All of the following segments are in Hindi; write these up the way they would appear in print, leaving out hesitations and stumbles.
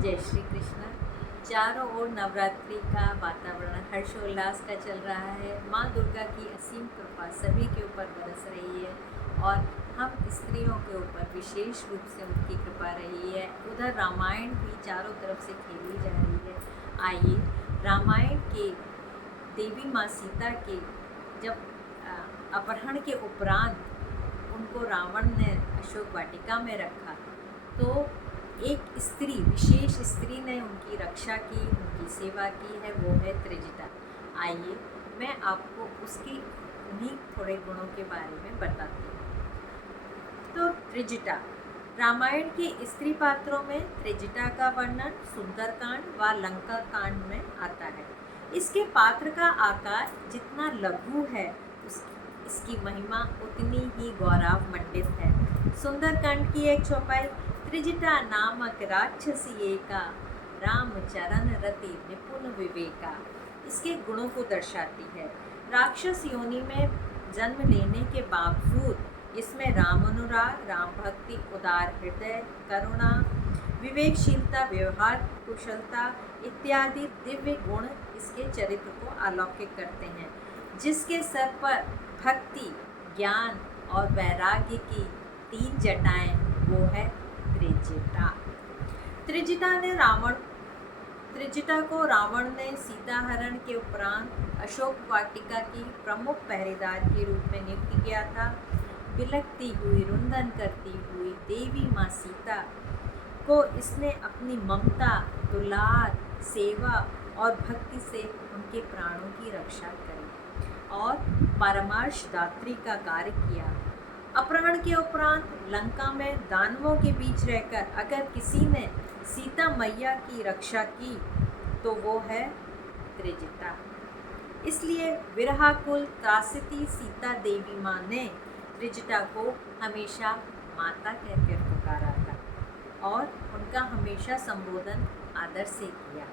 जय श्री कृष्ण। चारों ओर नवरात्रि का वातावरण हर्षोल्लास का चल रहा है। माँ दुर्गा की असीम कृपा सभी के ऊपर बरस रही है और हम स्त्रियों के ऊपर विशेष रूप से उनकी कृपा रही है। उधर रामायण भी चारों तरफ से खेली जा रही है। आइए रामायण के देवी माँ सीता के जब अपहरण के उपरांत उनको रावण ने अशोक वाटिका में रखा तो एक स्त्री, विशेष स्त्री ने उनकी रक्षा की, उनकी सेवा की है, वो है त्रिजटा। आइए मैं आपको उसकी उन्हीं थोड़े गुणों के बारे में बताती हूँ। तो त्रिजटा रामायण के स्त्री पात्रों में त्रिजटा का वर्णन सुंदरकांड व लंका कांड में आता है। इसके पात्र का आकार जितना लघु है इसकी महिमा उतनी ही गौरवमंडित है। सुंदरकांड की एक चौपाई त्रिजटा नामक राक्षसी एका राम चरण रति निपुण विवेका इसके गुणों को दर्शाती है। राक्षस योनि में जन्म लेने के बावजूद इसमें राम अनुराग, राम भक्ति, उदार हृदय, करुणा, विवेकशीलता, व्यवहार कुशलता इत्यादि दिव्य गुण इसके चरित्र को अलौकिक करते हैं। जिसके सर पर भक्ति, ज्ञान और वैराग्य की 3 जटाएं वो है त्रिजटा। त्रिजटा को रावण ने सीता हरण के उपरांत अशोक वाटिका की प्रमुख पहरेदार के रूप में नियुक्त किया था। बिलखती हुई, रुंदन करती हुई देवी माँ सीता को इसने अपनी ममता, दुलार, सेवा और भक्ति से उनके प्राणों की रक्षा करी और परमार्श दात्री का कार्य किया। अपहरण के उपरांत लंका में दानवों के बीच रहकर अगर किसी ने सीता मैया की रक्षा की तो वो है त्रिजटा। इसलिए विरहाकुल त्रासिती सीता देवी माँ ने त्रिजटा को हमेशा माता कहकर पुकारा था और उनका हमेशा संबोधन आदर से किया।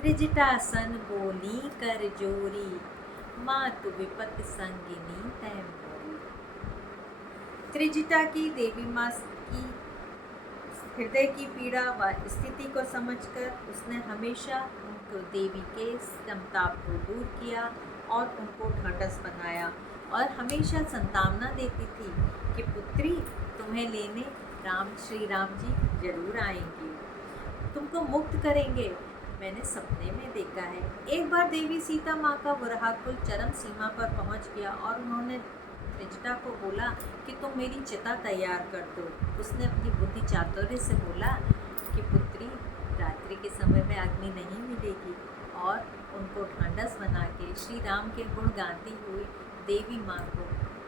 त्रिजटा सन बोली कर जोरी मातु विपत संगिनी तय मोरी। त्रिजटा की देवी माँ की हृदय की पीड़ा व स्थिति को समझकर उसने हमेशा उनको देवी के संताप को दूर किया और उनको ढाढ़स बनाया और हमेशा संतावना देती थी कि पुत्री तुम्हें लेने श्री राम जी जरूर आएंगे, तुमको मुक्त करेंगे, मैंने सपने में देखा है। एक बार देवी सीता माँ का वराहकुल चरम सीमा पर पहुँच गया और उन्होंने त्रिजटा को बोला कि तुम मेरी चिता तैयार कर दो। उसने अपनी बुद्धि चातुर्य से बोला कि पुत्री रात्रि के समय में अग्नि नहीं मिलेगी और उनको ढांढस बना के श्री राम के गुण गाती हुई देवी माँ को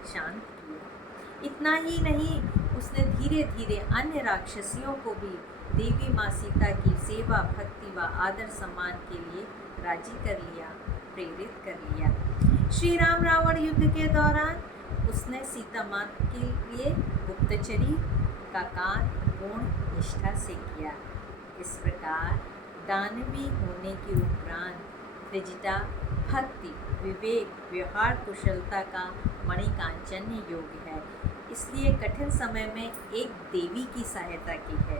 शांत किया। इतना ही नहीं, उसने धीरे धीरे अन्य राक्षसियों को भी देवी माँ सीता की सेवा, भक्ति व आदर सम्मान के लिए राजी कर लिया, प्रेरित कर लिया। श्री राम रावण युद्ध के दौरान उसने सीता माँ के लिए गुप्तचरी का कार्य पूर्ण निष्ठा से किया। इस प्रकार दानवी होने के उपरांत त्रिजटा भक्ति, विवेक, व्यवहार कुशलता का मणिकांचन्य योग है। इसलिए कठिन समय में एक देवी की सहायता की है।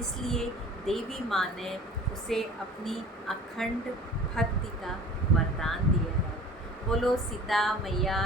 इसलिए देवी माँ ने उसे अपनी अखंड भक्ति का वरदान दिया है। बोलो सीता मैया